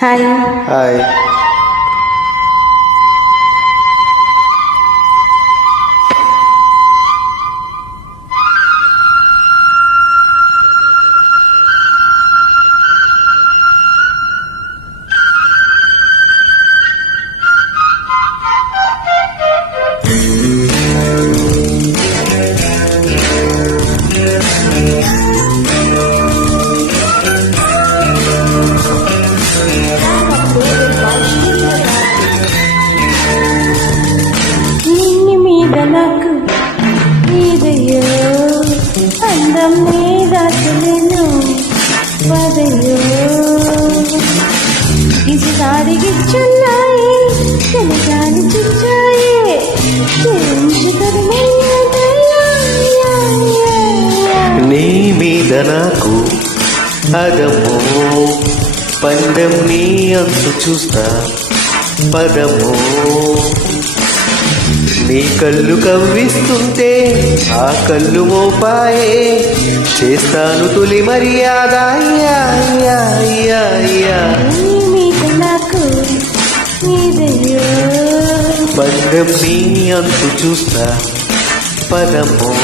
Hi. Hi. మీద ఇది సారిగిచ్చున్నాయి కనగాలి నీ మీద నాకు అదము పందెం నీ అంతు చూస్తా. పదము నీ కళ్ళు కవ్విస్తుంటే ఆ కళ్ళు మోపాయే. చేస్తాను తొలి మర్యాద. పందెం నీ అంతు చూస్తా. పదము.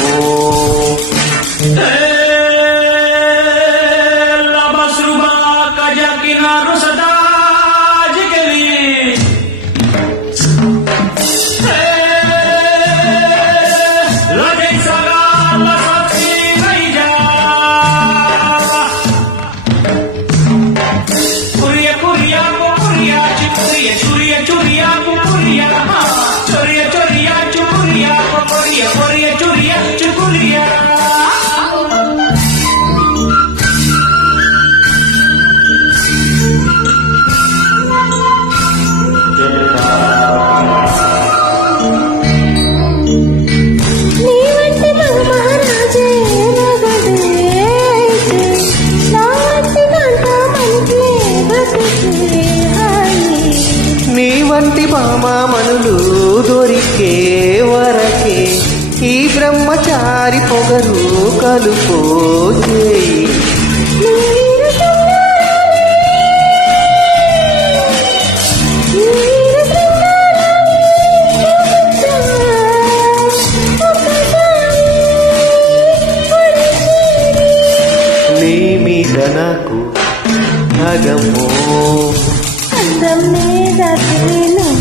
Kuriya chukuriya churiya churiya మామనులు దొరికే వరకే ఈ బ్రహ్మచారి పొగరు కలుపోతే చేయి నీరు సుందరాలే సుందరాలే చూపించా ఒకసారి ఒడిచేరి నీ మీద నాకు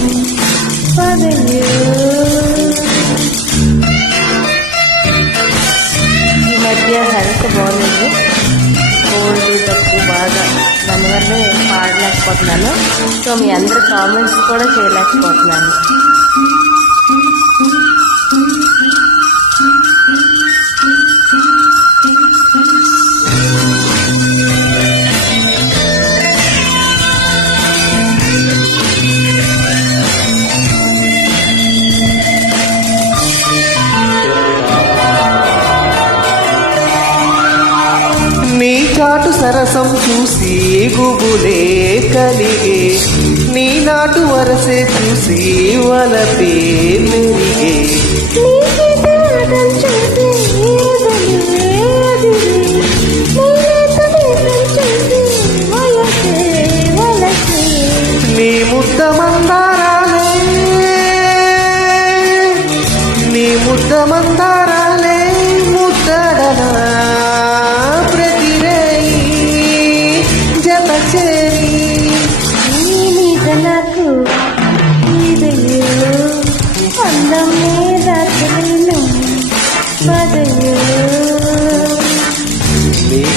ఈ మధ్య హెల్త్ బాగుంది. కోల్డ్ తక్కువ బాగా పాడలేకపోతున్నాను. సో మీ అందరు కామెంట్స్ కూడా చేయలేకపోతున్నాను. సరసం చూసి గుబులే కలిగే. నీ నాటు వరసే చూసి వలపే మెరిగే.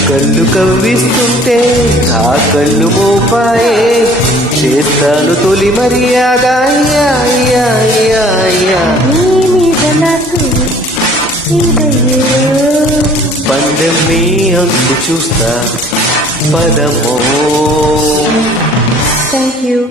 కళ్ళు కవ్విస్తుంటే ఆ కళ్ళు మోపాయే. చేస్తాను తొలి మర్యాద. పందెం మీ అంకు చూస్తా. పదమో. Thank you